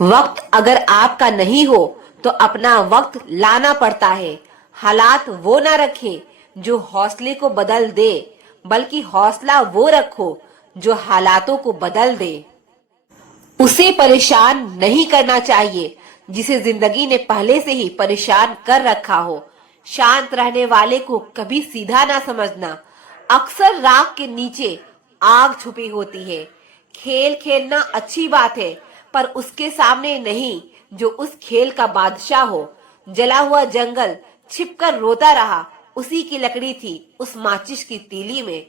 वक्त अगर आपका नहीं हो तो अपना वक्त लाना पड़ता है। हालात वो ना रखे जो हौसले को बदल दे, बल्कि हौसला वो रखो जो हालातों को बदल दे। उसे परेशान नहीं करना चाहिए जिसे जिंदगी ने पहले से ही परेशान कर रखा हो। शांत रहने वाले को कभी सीधा ना समझना। अक्सर राख के नीचे आग छुपी होती है। खेल खेलना अच्छी बात है, पर उसके सामने नहीं जो उस खेल का बादशाह हो। जला हुआ जंगल छिपकर रोता रहा, उसी की लकड़ी थी उस माचिस की तीली में।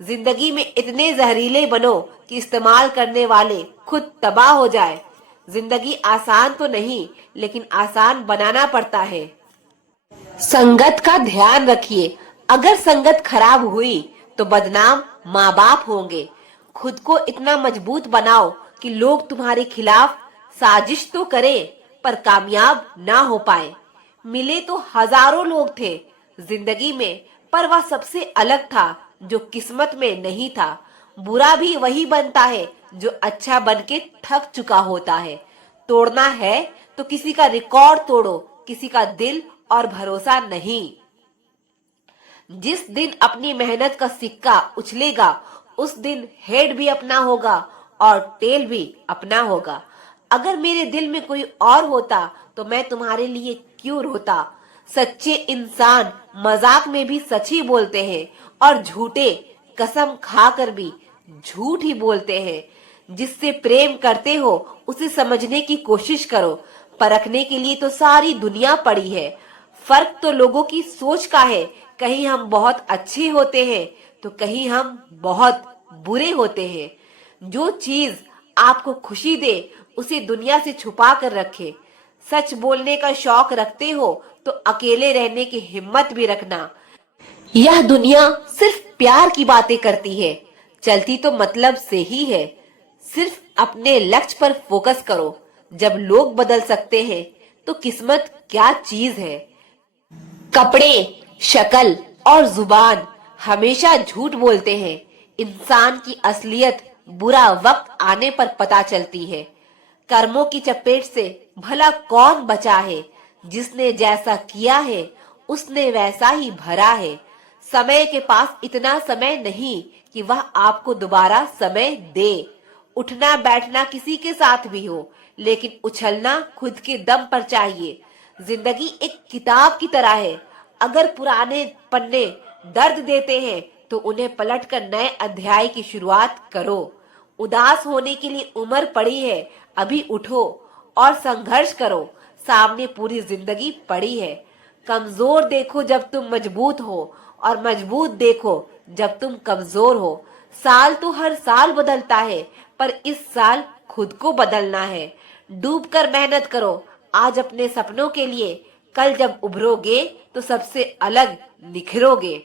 जिंदगी में इतने जहरीले बनो कि इस्तेमाल करने वाले खुद तबाह हो जाए। जिंदगी आसान तो नहीं, लेकिन आसान बनाना पड़ता है। संगत का ध्यान रखिए। अगर संगत खराब हुई तो बदनाम माँ बाप होंगे। खुद को इतना मजबूत बनाओ कि लोग तुम्हारे खिलाफ साजिश तो करें, पर कामयाब ना हो पाए। मिले तो हजारों लोग थे जिंदगी में, पर वह सबसे अलग था जो किस्मत में नहीं था। बुरा भी वही बनता है जो अच्छा बन के थक चुका होता है। तोड़ना है तो किसी का रिकॉर्ड तोड़ो, किसी का दिल और भरोसा नहीं। जिस दिन अपनी मेहनत का सिक्का उछलेगा, उस दिन हेड भी अपना होगा और टेल भी अपना होगा। अगर मेरे दिल में कोई और होता तो मैं तुम्हारे लिए क्यों रोता। सच्चे इंसान मजाक में भी सच ही बोलते हैं और झूठे कसम खाकर भी झूठ ही बोलते हैं। जिससे प्रेम करते हो उसे समझने की कोशिश करो। परखने के लिए तो सारी दुनिया पड़ी है। फर्क तो लोगों की सोच का है। कहीं हम बहुत अच्छे होते हैं तो कहीं हम बहुत बुरे होते हैं। जो चीज आपको खुशी दे उसे दुनिया से छुपा कर रखे। सच बोलने का शौक रखते हो तो अकेले रहने की हिम्मत भी रखना। यह दुनिया सिर्फ प्यार की बातें करती है, चलती तो मतलब से ही है। सिर्फ अपने लक्ष्य पर फोकस करो। जब लोग बदल सकते हैं तो किस्मत क्या चीज है। कपड़े, शक्ल और जुबान हमेशा झूठ बोलते हैं। इंसान की असलियत बुरा वक्त आने पर पता चलती है। कर्मों की चपेट से भला कौन बचा है। जिसने जैसा किया है उसने वैसा ही भरा है। समय के पास इतना समय नहीं कि वह आपको दोबारा समय दे। उठना बैठना किसी के साथ भी हो, लेकिन उछलना खुद के दम पर चाहिए। जिंदगी एक किताब की तरह है। अगर पुराने पन्ने दर्द देते हैं तो उन्हें पलटकर नए अध्याय की शुरुआत करो। उदास होने के लिए उम्र पड़ी है, अभी उठो और संघर्ष करो। सामने पूरी जिंदगी पड़ी है। कमजोर देखो जब तुम मजबूत हो, और मजबूत देखो जब तुम कमजोर हो। साल तो हर साल बदलता है, पर इस साल खुद को बदलना है। डूब कर मेहनत करो आज अपने सपनों के लिए। कल जब उभरोगे तो सबसे अलग निखरोगे।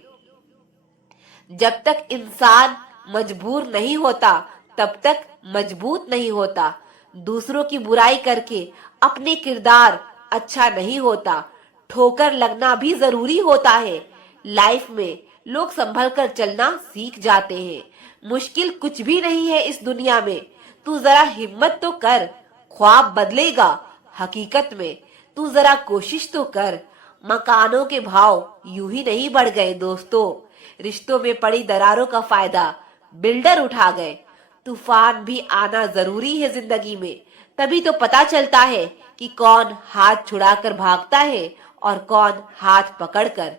जब तक इंसान मजबूर नहीं होता तब तक मजबूत नहीं होता। दूसरों की बुराई करके अपने किरदार अच्छा नहीं होता। ठोकर लगना भी जरूरी होता है। लाइफ में लोग संभल कर चलना सीख जाते हैं। मुश्किल कुछ भी नहीं है इस दुनिया में। तू जरा हिम्मत तो कर, ख्वाब बदलेगा हकीकत में। तू जरा कोशिश तो कर। मकानों के भाव यूं ही नहीं बढ़ गए दोस्तों। रिश्तों में पड़ी दरारों का फायदा बिल्डर उठा गए। तूफान भी आना जरूरी है जिंदगी में। तभी तो पता चलता है कि कौन हाथ छुड़ाकर भागता है और कौन हाथ पकड़कर।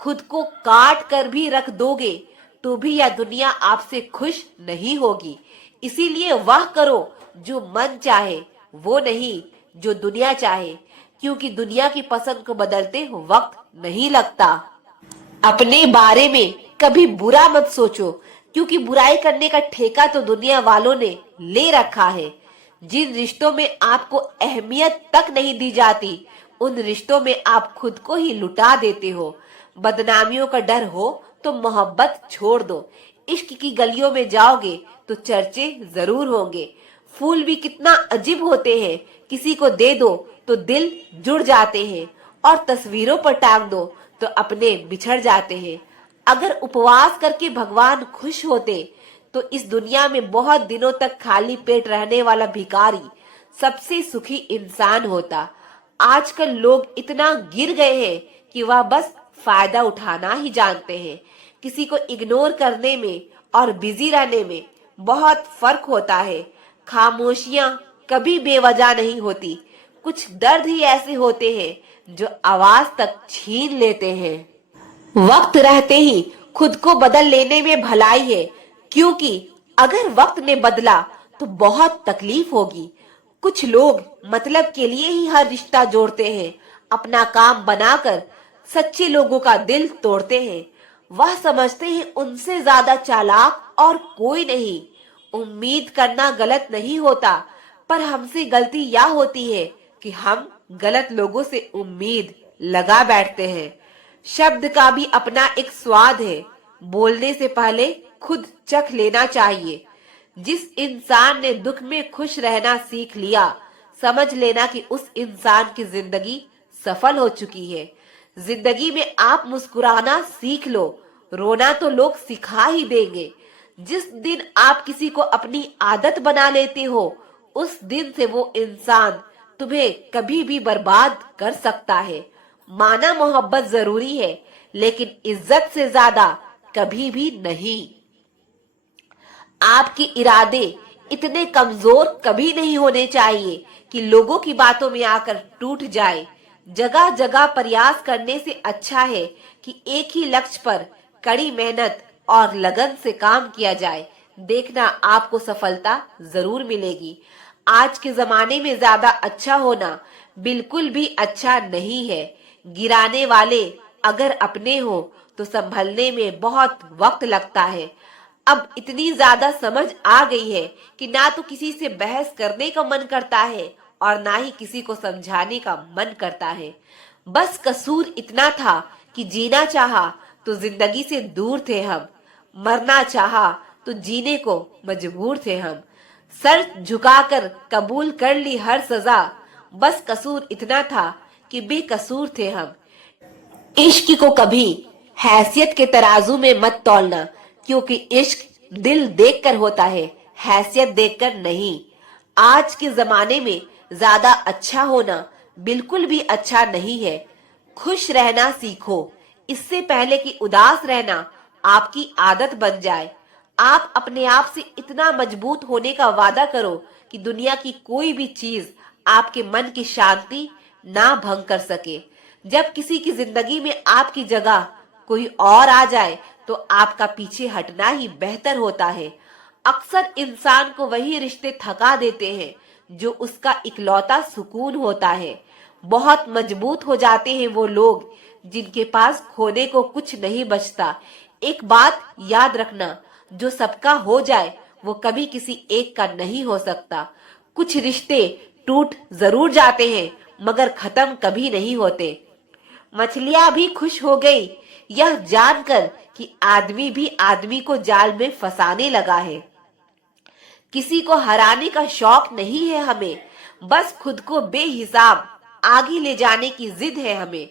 खुद को काट कर भी रख दोगे तो भी यह दुनिया आपसे खुश नहीं होगी। इसीलिए वह करो जो मन चाहे, वो नहीं जो दुनिया चाहे, क्योंकि दुनिया की पसंद को बदलते वक्त नहीं लगता। अपने बारे में कभी बुरा मत सोचो, क्योंकि बुराई करने का ठेका तो दुनिया वालों ने ले रखा है। जिन रिश्तों में आपको अहमियत तक नहीं दी जाती, उन रिश्तों में आप खुद को ही लुटा देते हो। बदनामियों का डर हो तो मोहब्बत छोड़ दो। इश्क की गलियों में जाओगे तो चर्चे जरूर होंगे। फूल भी कितना अजीब होते हैं, किसी को दे दो तो दिल जुड़ जाते हैं, और तस्वीरों पर टांग दो तो अपने बिछड़ जाते हैं। अगर उपवास करके भगवान खुश होते तो इस दुनिया में बहुत दिनों तक खाली पेट रहने वाला भिखारी सबसे सुखी इंसान होता। आजकल लोग इतना गिर गए हैं कि वह बस फायदा उठाना ही जानते हैं। किसी को इग्नोर करने में और बिजी रहने में बहुत फर्क होता है। खामोशियां कभी बेवजह नहीं होती। कुछ दर्द ही ऐसे होते हैं जो आवाज तक छीन लेते हैं। वक्त रहते ही खुद को बदल लेने में भलाई है, क्योंकि अगर वक्त ने बदला तो बहुत तकलीफ होगी। कुछ लोग मतलब के लिए ही हर रिश्ता जोड़ते हैं, अपना काम बनाकर सच्चे लोगों का दिल तोड़ते हैं। वह समझते हैं उनसे ज्यादा चालाक और कोई नहीं। उम्मीद करना गलत नहीं होता, पर हमसे गलती यह होती है कि हम गलत लोगों से उम्मीद लगा बैठते हैं। शब्द का भी अपना एक स्वाद है, बोलने से पहले खुद चख लेना चाहिए। जिस इंसान ने दुख में खुश रहना सीख लिया, समझ लेना कि उस इंसान की जिंदगी सफल हो चुकी है। जिंदगी में आप मुस्कुराना सीख लो, रोना तो लोग सिखा ही देंगे। जिस दिन आप किसी को अपनी आदत बना लेते हो, उस दिन से वो इंसान तुम्हें कभी भी बर्बाद कर सकता है। माना मोहब्बत जरूरी है, लेकिन इज्जत से ज्यादा कभी भी नहीं। आपके इरादे इतने कमजोर कभी नहीं होने चाहिए कि लोगों की बातों में आकर टूट जाए। जगह जगह प्रयास करने से अच्छा है कि एक ही लक्ष्य पर कड़ी मेहनत और लगन से काम किया जाए। देखना आपको सफलता जरूर मिलेगी। आज के जमाने में ज्यादा अच्छा होना बिल्कुल भी अच्छा नहीं है। गिराने वाले अगर अपने हो तो संभलने में बहुत वक्त लगता है। अब इतनी ज्यादा समझ आ गई है कि ना तो किसी से बहस करने का मन करता है और ना ही किसी को समझाने का मन करता है। बस कसूर इतना था कि जीना चाहा तो जिंदगी से दूर थे हम, मरना चाहा तो जीने को मजबूर थे हम। सर झुकाकर कबूल कर ली हर सजा, बस कसूर इतना था कि बेकसूर थे हम। इश्क को कभी हैसियत के तराजू में मत तौलना, क्योंकि इश्क दिल देखकर होता है, हैसियत देखकर नहीं। आज के जमाने में ज्यादा अच्छा होना बिल्कुल भी अच्छा नहीं है। खुश रहना सीखो, इससे पहले कि उदास रहना आपकी आदत बन जाए। आप अपने आप से इतना मजबूत होने का वादा करो कि दुनिया की कोई भी चीज आपके मन की शांति ना भंग कर सके। जब किसी की जिंदगी में आपकी जगह कोई और आ जाए तो आपका पीछे हटना ही बेहतर होता है। अक्सर इंसान को वही रिश्ते थका देते हैं जो उसका इकलौता सुकून होता है। बहुत मजबूत हो जाते हैं वो लोग जिनके पास खोने को कुछ नहीं बचता। एक बात याद रखना, जो सबका हो जाए वो कभी किसी एक का नहीं हो सकता। कुछ रिश्ते टूट जरूर जाते हैं, मगर खत्म कभी नहीं होते। मछलियां भी खुश हो गई यह जानकर कि आदमी भी आदमी को जाल में फंसाने लगा है। किसी को हराने का शौक नहीं है हमें, बस खुद को बेहिसाब आगे ले जाने की जिद है हमें।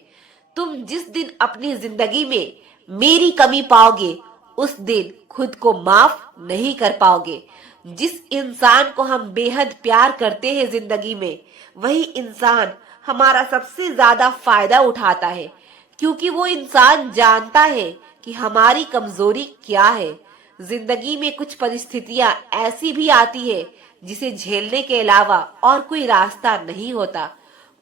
तुम जिस दिन अपनी जिंदगी में मेरी कमी पाओगे, उस दिन खुद को माफ नहीं कर पाओगे। जिस इंसान को हम बेहद प्यार करते हैं जिंदगी में, वही इंसान हमारा सबसे ज्यादा फायदा उठाता है, क्योंकि वो इंसान जानता है कि हमारी कमजोरी क्या है। जिंदगी में कुछ परिस्थितियां ऐसी भी आती है जिसे झेलने के अलावा और कोई रास्ता नहीं होता।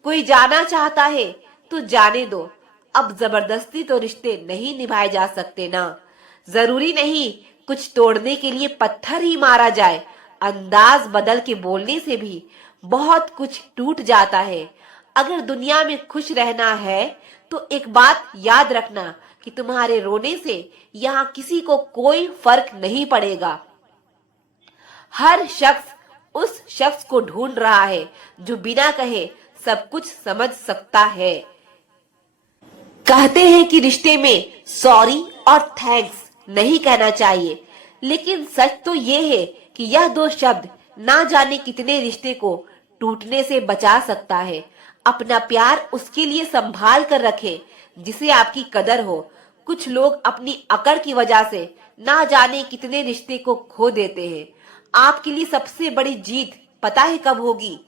कोई जाना चाहता है तो जाने दो, अब जबरदस्ती तो रिश्ते नहीं निभाए जा सकते ना। जरूरी नहीं कुछ तोड़ने के लिए पत्थर ही मारा जाए, अंदाज बदल के बोलने से भी बहुत कुछ टूट जाता है। अगर दुनिया में खुश रहना है तो एक बात याद रखना कि तुम्हारे रोने से यहाँ किसी को कोई फर्क नहीं पड़ेगा। हर शख्स उस शख्स को ढूंढ रहा है जो बिना कहे सब कुछ समझ सकता है। कहते हैं कि रिश्ते में सॉरी और थैंक्स नहीं कहना चाहिए, लेकिन सच तो ये है कि यह दो शब्द ना जाने कितने रिश्ते को टूटने से बचा सकता है। अपना प्यार उसके लिए संभाल कर रखें जिसे आपकी कदर हो। कुछ लोग अपनी अकड़ की वजह से ना जाने कितने रिश्ते को खो देते हैं। आपके लिए सबसे बड़ी जीत पता है कब होगी?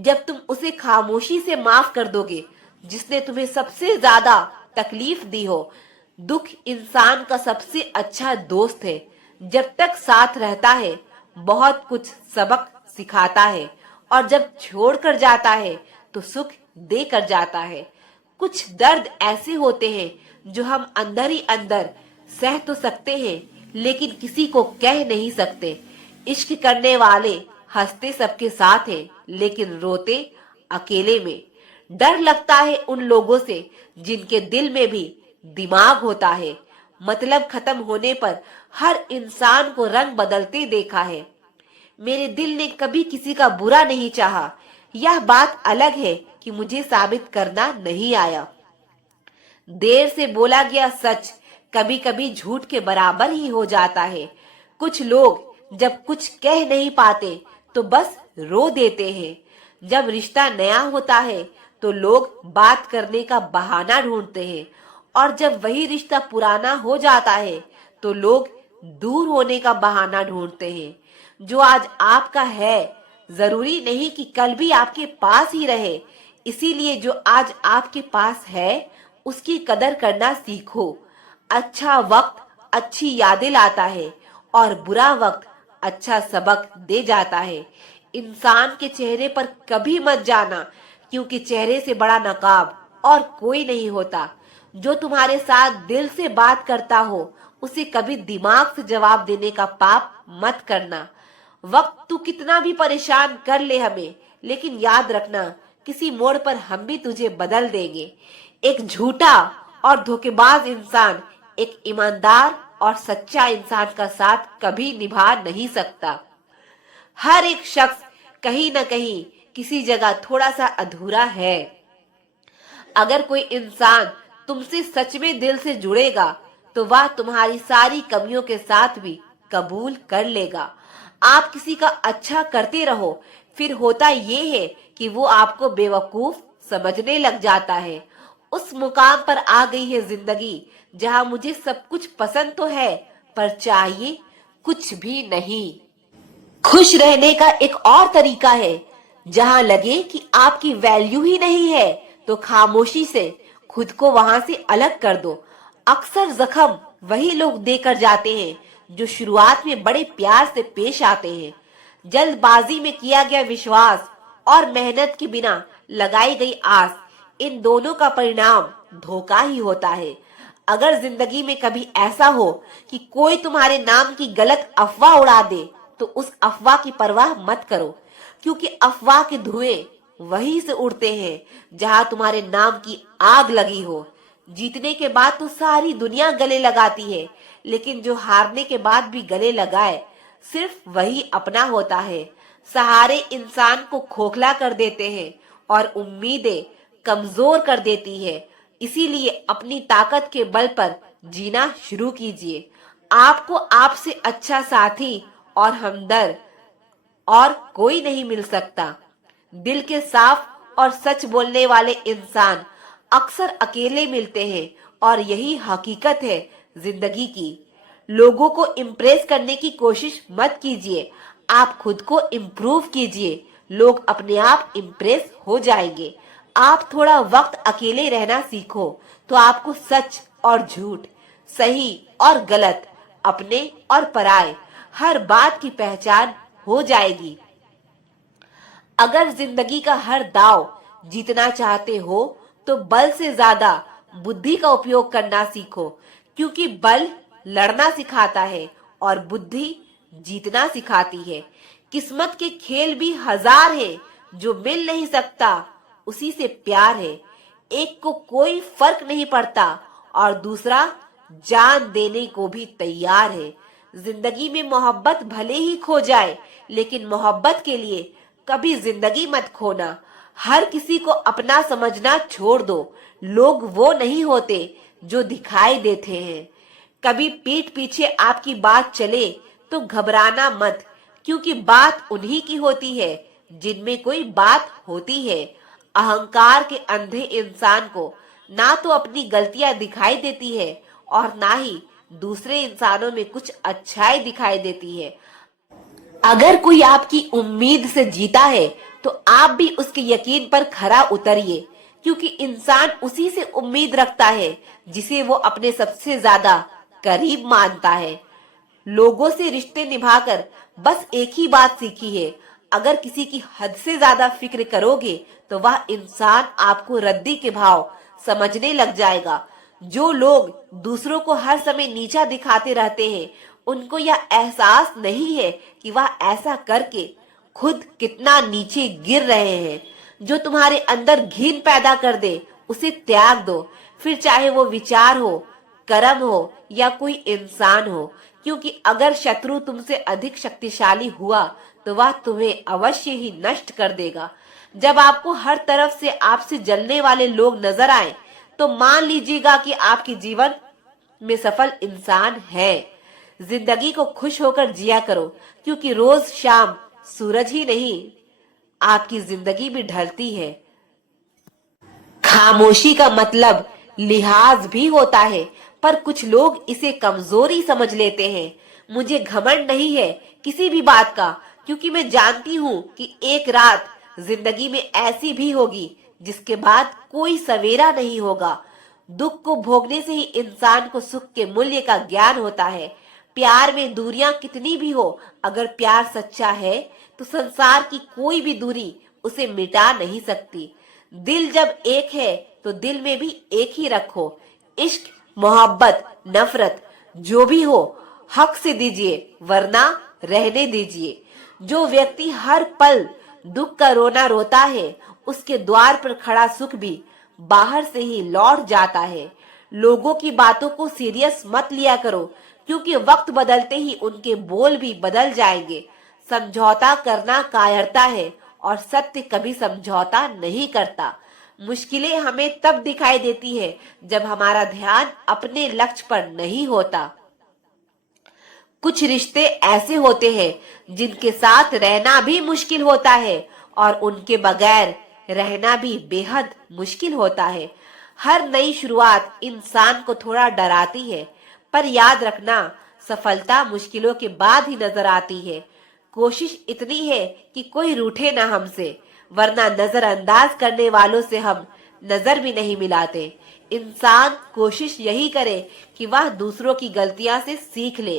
जब तुम उसे खामोशी से माफ कर दोगे जिसने तुम्हें सबसे ज्यादा तकलीफ दी हो। दुख इंसान का सबसे अच्छा दोस्त है। जब तक साथ रहता है बहुत कुछ सबक सिखाता है, और जब छोड़कर जाता है तो सुख देकर जाता है। कुछ दर्द ऐसे होते हैं जो हम अंदर ही अंदर सह तो सकते हैं, लेकिन किसी को कह नहीं सकते। इश्क करने वाले हंसते सबके साथ हैं, लेकिन रोते अकेले में। डर लगता है उन लोगों से जिनके दिल में भी दिमाग होता है। मतलब खत्म होने पर हर इंसान को रंग बदलते देखा है। मेरे दिल ने कभी किसी का बुरा नहीं चाहा। यह बात अलग है कि मुझे साबित करना नहीं आया। देर से बोला गया सच कभी कभी झूठ के बराबर ही हो जाता है। कुछ लोग जब कुछ कह नहीं पाते तो बस रो देते हैं। जब रिश्ता नया होता है तो लोग बात करने का बहाना ढूंढते हैं, और जब वही रिश्ता पुराना हो जाता है तो लोग दूर होने का बहाना ढूंढते हैं। जो आज आपका है जरूरी नहीं कि कल भी आपके पास ही रहे। इसीलिए जो आज आपके पास है उसकी कदर करना सीखो। अच्छा वक्त अच्छी यादें लाता है, और बुरा वक्त अच्छा सबक दे जाता है। इंसान के चेहरे पर कभी मत जाना, क्योंकि चेहरे से बड़ा नकाब और कोई नहीं होता। जो तुम्हारे साथ दिल से बात करता हो उसे कभी दिमाग से जवाब देने का पाप मत करना। वक्त तू कितना भी परेशान कर ले हमें, लेकिन याद रखना किसी मोड़ पर हम भी तुझे बदल देंगे। एक झूठा और धोखेबाज इंसान एक ईमानदार और सच्चा इंसान का साथ कभी निभा नहीं सकता। हर एक शख्स कहीं न कहीं किसी जगह थोड़ा सा अधूरा है। अगर कोई इंसान तुमसे सच में दिल से जुड़ेगा तो वह तुम्हारी सारी कमियों के साथ भी कबूल कर लेगा। आप किसी का अच्छा करते रहो, फिर होता ये है कि वो आपको बेवकूफ समझने लग जाता है। उस मुकाम पर आ गई है जिंदगी जहां मुझे सब कुछ पसंद तो है, पर चाहिए कुछ भी नहीं। खुश रहने का एक और तरीका है। जहां लगे कि आपकी वैल्यू ही नहीं है तो खामोशी से खुद को वहां से अलग कर दो। अक्सर जख्म वही लोग देकर जाते हैं जो शुरुआत में बड़े प्यार से पेश आते हैं। जल्दबाजी में किया गया विश्वास और मेहनत के बिना लगाई गई आस, इन दोनों का परिणाम धोखा ही होता है। अगर जिंदगी में कभी ऐसा हो कि कोई तुम्हारे नाम की गलत अफवाह उड़ा दे तो उस अफवाह की परवाह मत करो, क्योंकि अफवाह के धुएं वहीं से उड़ते हैं जहां तुम्हारे नाम की आग लगी हो। जीतने के बाद तो सारी दुनिया गले लगाती है, लेकिन जो हारने के बाद भी गले लगाए सिर्फ वही अपना होता है। सहारे इंसान को खोखला कर देते हैं और उम्मीदें कमजोर कर देती है। इसीलिए अपनी ताकत के बल पर जीना शुरू कीजिए। आपको आपसे अच्छा साथी और हमदर्द और कोई नहीं मिल सकता। दिल के साफ और सच बोलने वाले इंसान अक्सर अकेले मिलते हैं, और यही हकीकत है जिंदगी की। लोगों को इम्प्रेस करने की कोशिश मत कीजिए, आप खुद को इम्प्रूव कीजिए। लोग अपने आप इम्प्रेस हो जाएंगे। आप थोड़ा वक्त अकेले रहना सीखो तो आपको सच और झूठ, सही और गलत, अपने और पराये हर बात की पहचान हो जाएगी। अगर जिंदगी का हर दाव जीतना चाहते हो तो बल से ज्यादा बुद्धि का उपयोग करना सीखो, क्योंकि बल लड़ना सिखाता है और बुद्धि जीतना सिखाती है। किस्मत के खेल भी हजार हैं, जो मिल नहीं सकता उसी से प्यार है। एक को कोई फर्क नहीं पड़ता और दूसरा जान देने को भी तैयार है। जिंदगी में मोहब्बत भले ही खो जाए, लेकिन मोहब्बत के लिए कभी जिंदगी मत खोना। हर किसी को अपना समझना छोड़ दो। लोग वो नहीं होते जो दिखाई देते हैं। कभी पीठ पीछे आपकी बात चले तो घबराना मत, क्योंकि बात उन्हीं की होती है जिनमें कोई बात होती है। अहंकार के अंधे इंसान को ना तो अपनी गलतियां दिखाई देती है और ना ही दूसरे इंसानों में कुछ अच्छाई दिखाई देती है। अगर कोई आपकी उम्मीद से जीता है तो आप भी उसके यकीन पर खरा उतरिए, क्योंकि इंसान उसी से उम्मीद रखता है जिसे वो अपने सबसे ज्यादा करीब मानता है। लोगों से रिश्ते निभाकर बस एक ही बात सीखी है, अगर किसी की हद से ज्यादा फिक्र करोगे तो वह इंसान आपको रद्दी के भाव समझने लग जाएगा। जो लोग दूसरों को हर समय नीचा दिखाते रहते हैं, उनको यह एहसास नहीं है कि वह ऐसा करके खुद कितना नीचे गिर रहे हैं। जो तुम्हारे अंदर घिन पैदा कर दे उसे त्याग दो, फिर चाहे वो विचार हो, कर्म हो या कोई इंसान हो, क्योंकि अगर शत्रु तुमसे अधिक शक्तिशाली हुआ तो वह तुम्हें अवश्य ही नष्ट कर देगा। जब आपको हर तरफ से आपसे जलने वाले लोग नजर आए तो मान लीजिएगा कि आपके जीवन में सफल इंसान है। जिंदगी को खुश होकर जिया करो, क्योंकि रोज शाम सूरज ही नहीं, आपकी जिंदगी भी ढलती है। खामोशी का मतलब लिहाज भी होता है, पर कुछ लोग इसे कमजोरी समझ लेते हैं। मुझे घमंड नहीं है किसी भी बात का, क्योंकि मैं जानती हूँ कि एक रात जिंदगी में ऐसी भी होगी जिसके बाद कोई सवेरा नहीं होगा। दुख को भोगने से ही इंसान को सुख के मूल्य का ज्ञान होता है। प्यार में दूरियां कितनी भी हो, अगर प्यार सच्चा है तो संसार की कोई भी दूरी उसे मिटा नहीं सकती। दिल जब एक है तो दिल में भी एक ही रखो। इश्क, मोहब्बत, नफरत जो भी हो हक से दीजिए, वरना रहने दीजिए। जो व्यक्ति हर पल दुख का रोना रोता है, उसके द्वार पर खड़ा सुख भी बाहर से ही लौट जाता है। लोगों की बातों को सीरियस मत लिया करो, क्योंकि वक्त बदलते ही उनके बोल भी बदल जाएंगे। समझौता करना कायरता है और सत्य कभी समझौता नहीं करता। मुश्किलें हमें तब दिखाई देती है जब हमारा ध्यान अपने लक्ष्य पर नहीं होता। कुछ रिश्ते ऐसे होते हैं जिनके साथ रहना भी मुश्किल होता है और उनके बगैर रहना भी बेहद मुश्किल होता है। हर नई शुरुआत इंसान को थोड़ा डराती है, पर याद रखना सफलता मुश्किलों के बाद ही नजर आती है। कोशिश इतनी है कि कोई रूठे ना हमसे, वरना नजरअंदाज करने वालों से हम नजर भी नहीं मिलाते। इंसान कोशिश यही करे कि वह दूसरों की गलतियां से सीख ले,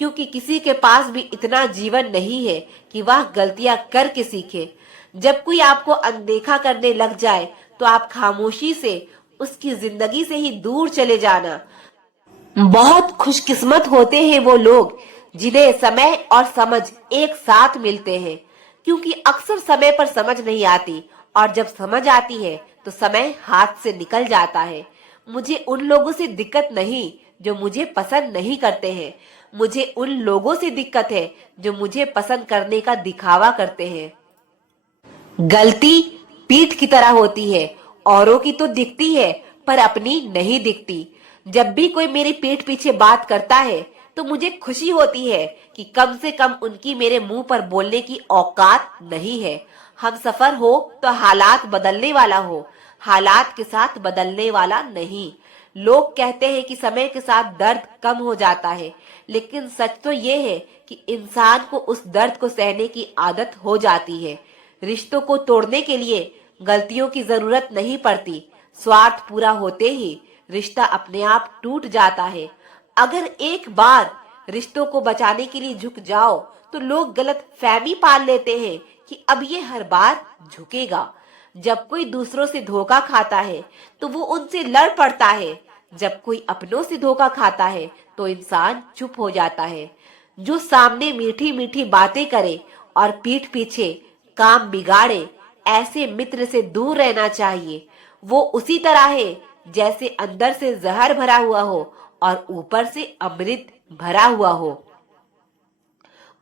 क्योंकि किसी के पास भी इतना जीवन नहीं है कि वह गलतियां करके सीखे। जब कोई आपको अनदेखा करने लग जाए तो आप खामोशी से उसकी जिंदगी से ही दूर चले जाना। बहुत खुशकिस्मत होते हैं वो लोग जिन्हें समय और समझ एक साथ मिलते हैं, क्योंकि अक्सर समय पर समझ नहीं आती और जब समझ आती है तो समय हाथ से निकल जाता है। मुझे उन लोगों से दिक्कत नहीं जो मुझे पसंद नहीं करते हैं, मुझे उन लोगों से दिक्कत है जो मुझे पसंद करने का दिखावा करते हैं। गलती पीठ की तरह होती है, औरों की तो दिखती है पर अपनी नहीं दिखती। जब भी कोई मेरी पीठ पीछे बात करता है तो मुझे खुशी होती है कि कम से कम उनकी मेरे मुंह पर बोलने की औकात नहीं है। हम सफर हो तो हालात बदलने वाला हो, हालात के साथ बदलने वाला नहीं। लोग कहते हैं कि समय के साथ दर्द कम हो जाता है, लेकिन सच तो ये है कि इंसान को उस दर्द को सहने की आदत हो जाती है। रिश्तों को तोड़ने के लिए गलतियों की जरूरत नहीं पड़ती, स्वार्थ पूरा होते ही रिश्ता अपने आप टूट जाता है। अगर एक बार रिश्तों को बचाने के लिए झुक जाओ तो लोग गलत फहमी पाल लेते हैं कि अब ये हर बार झुकेगा। जब कोई दूसरों से धोखा खाता है तो वो उनसे लड़ पड़ता है, जब कोई अपनों से धोखा खाता है तो इंसान चुप हो जाता है। जो सामने मीठी मीठी बातें करे और पीठ पीछे काम बिगाड़े, ऐसे मित्र से दूर रहना चाहिए। वो उसी तरह है जैसे अंदर से जहर भरा हुआ हो और ऊपर से अमृत भरा हुआ हो।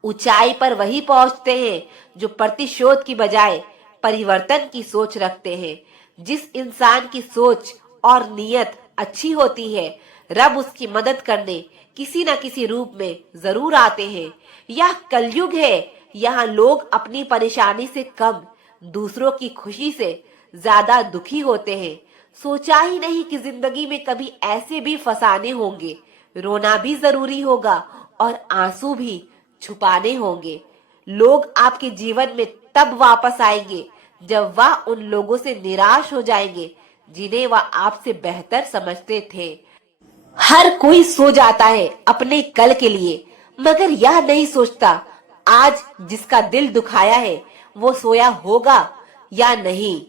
ऊंचाई पर वही पहुंचते हैं जो प्रतिशोध की बजाय परिवर्तन की सोच रखते हैं। जिस इंसान की सोच और नीयत अच्छी होती है, रब उसकी मदद करने किसी न किसी रूप में जरूर आते हैं। यह कलयुग है, यहाँ लोग अपनी परेशानी से कम दूसरों की खुशी से ज्यादा दुखी होते हैं। सोचा ही नहीं कि जिंदगी में कभी ऐसे भी फसाने होंगे। रोना भी जरूरी होगा और आंसू भी छुपाने होंगे। लोग आपके जीवन में तब वापस आएंगे जब वह उन लोगों से निराश हो जाएंगे जिन्हें वह आपसे बेहतर समझते थे। हर कोई सो जाता है अपने कल के लिए, मगर यह नहीं सोचता आज जिसका दिल दुखाया है वो सोया होगा या नहीं।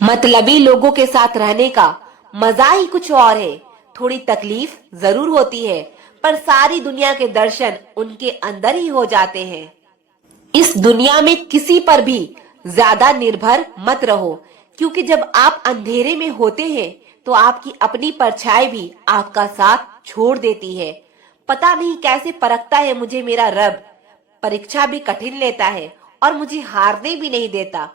मतलबी लोगों के साथ रहने का मजा ही कुछ और है। थोड़ी तकलीफ जरूर होती है, पर सारी दुनिया के दर्शन उनके अंदर ही हो जाते हैं। इस दुनिया में किसी पर भी ज्यादा निर्भर मत रहो, क्योंकि जब आप अंधेरे में होते हैं तो आपकी अपनी परछाई भी आपका साथ छोड़ देती है। पता नहीं कैसे परखता है मुझे मेरा रब। परीक्षा भी कठिन लेता है और मुझे हारने भी नहीं देता।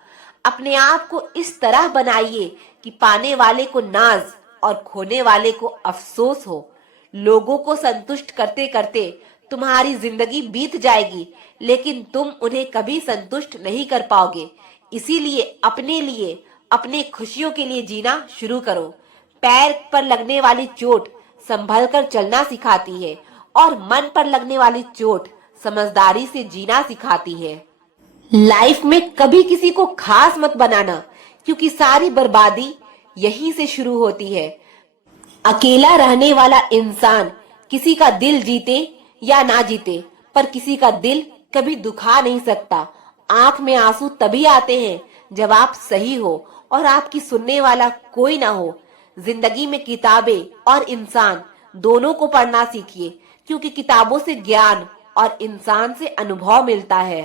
अपने आप को इस तरह बनाइए कि पाने वाले को नाज और खोने वाले को अफसोस हो। लोगों को संतुष्ट करते करते तुम्हारी जिंदगी बीत जाएगी, लेकिन तुम उन्हें कभी संतुष्ट नहीं कर पाओगे। इसीलिए अपने लिए, अपने खुशियों के लिए जीना शुरू करो। पैर पर लगने वाली चोट संभल कर चलना सिखाती है और मन पर लगने वाली चोट समझदारी से जीना सिखाती है। लाइफ में कभी किसी को खास मत बनाना, क्योंकि सारी बर्बादी यहीं से शुरू होती है। अकेला रहने वाला इंसान किसी का दिल जीते या ना जीते, पर किसी का दिल कभी दुखा नहीं सकता। आंख में आंसू तभी आते हैं जब आप सही हो और आपकी सुनने वाला कोई ना हो। जिंदगी में किताबें और इंसान दोनों को पढ़ना सीखिए, क्योंकि किताबों से ज्ञान और इंसान से अनुभव मिलता है।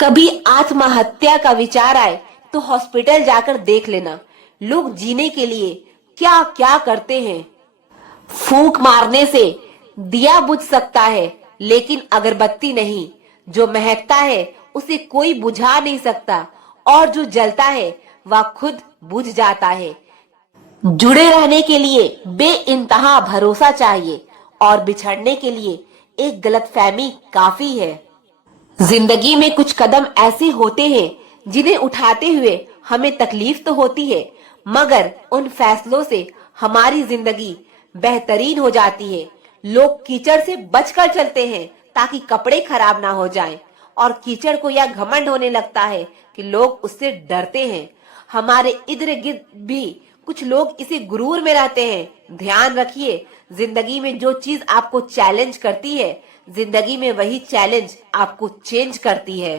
कभी आत्महत्या का विचार आए तो हॉस्पिटल जाकर देख लेना। लोग जीने के लिए क्या क्या करते हैं। फूंक मारने से दिया बुझ सकता है, लेकिन अगरबत्ती नहीं। जो महकता है उसे कोई बुझा नहीं सकता, और जो जलता है वह खुद बुझ जाता है। जुड़े रहने के लिए बेइंतहा भरोसा चाहिए, और बिछड़ने के लिए एक गलतफहमी काफी है। जिंदगी में कुछ कदम ऐसे होते हैं जिन्हें उठाते हुए हमें तकलीफ तो होती है, मगर उन फैसलों से हमारी जिंदगी बेहतरीन हो जाती है। लोग कीचड़ से बचकर चलते हैं ताकि कपड़े खराब ना हो जाएं, और कीचड़ को यह घमंड होने लगता है कि लोग उससे डरते हैं। हमारे इर्द गिर्द भी कुछ लोग इसी गुरूर में रहते हैं। ध्यान रखिए, जिंदगी में जो चीज आपको चैलेंज करती है, जिंदगी में वही चैलेंज आपको चेंज करती है।